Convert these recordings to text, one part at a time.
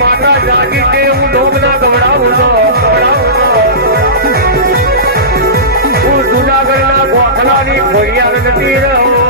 માતા જાગી છે હું ડોમના ગવડાવું હું જુનાગઢના ગોખલાની ખોડિયાર નથી રહ્યો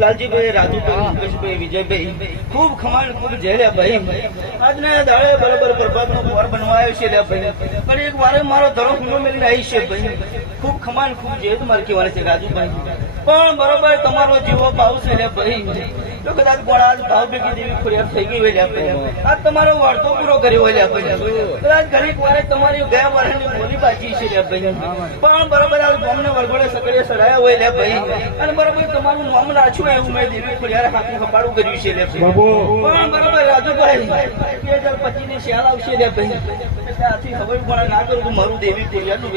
લાલજીભાઈ, રાજુભાઈ, મુકેશભાઈ, વિજયભાઈ ખૂબ ખમાન ખૂબ જેલ્યા ભાઈ. આજના દાડે બરાબર પ્રભાતનો પોર બનવાયો છે ભાઈ, પણ એક વાર મારો ધરો ખૂનો મેળીને આવી છે ભાઈ. ખૂબ ખમાન ખૂબ જે મારે કહેવાય છે રાજુભાઈ, પણ બરોબર તમારો જેવો ભાવ છે ભાઈ તો કદાચ પણ આજ ભાવ ભેગી જેવી ખોરિયાર થઈ ગઈ હોય ભાઈ. આજ તમારો વાર્તો પૂરો કર્યો હોય ભાઈ. કદાચ ઘણી વાર તમારી ગયા વારની બોલી બાજી છે ભાઈ, પણ બરોબર આજ ગામના વરઘોડે સકડીએ સડાયા હોય ભાઈ, અને બરોબર તમારું નામ રાખ્યું એવું મેં દેવી ખોડિયારે હાથી ખપાડું કર્યું છે પણ બરોબર રાજુભાઈ 2025 ની શિયાળ આવશે ભાઈ, ત્યાંથી ખબર પણ ના કરું તો મારું દેવી ખોડિયારનું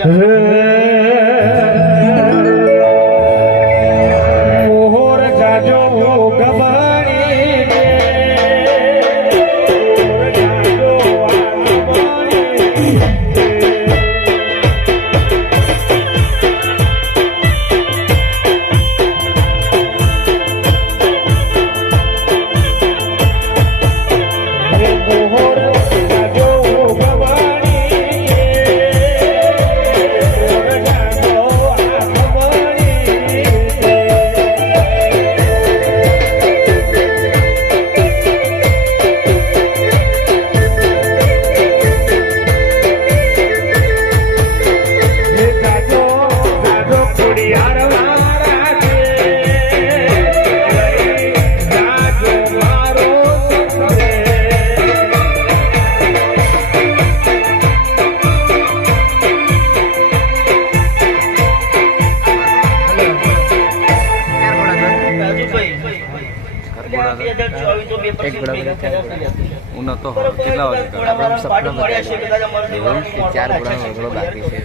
મોહર જાજો ગવાણી મોહર જાજો ગવાણી 2024 તો બે પછી ભેગા થયા છે. ઉનો તો કેટલા વાગે કરો? ઘોડાવાળાના પાટું મળ્યા છે, કદાચ અમારું એવું જીવવાનું કે 4 મોડું ઘોડા વગડો બાકી છે.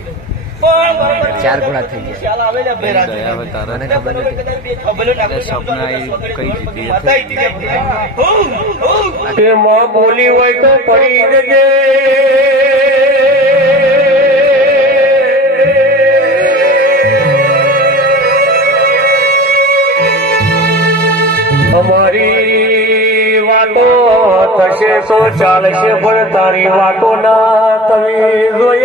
પણ બરાબર 4 ઘોડા થઈ ગયા. ખ્યાલ આવેલા ભાઈ રાજુ. દયા આવે તારા. મને ખબર નથી. કદાચ બે ખબલો નાખો છો, સપના એ કઈ જીતી માતા ઈતી કે ભાઈ. હો, હો. એમાં બોલી હોય તો પડી જજે. અમારી વાતો થશે તો ચાલશે, પણ તારી વાતો ના તમે જોઈએ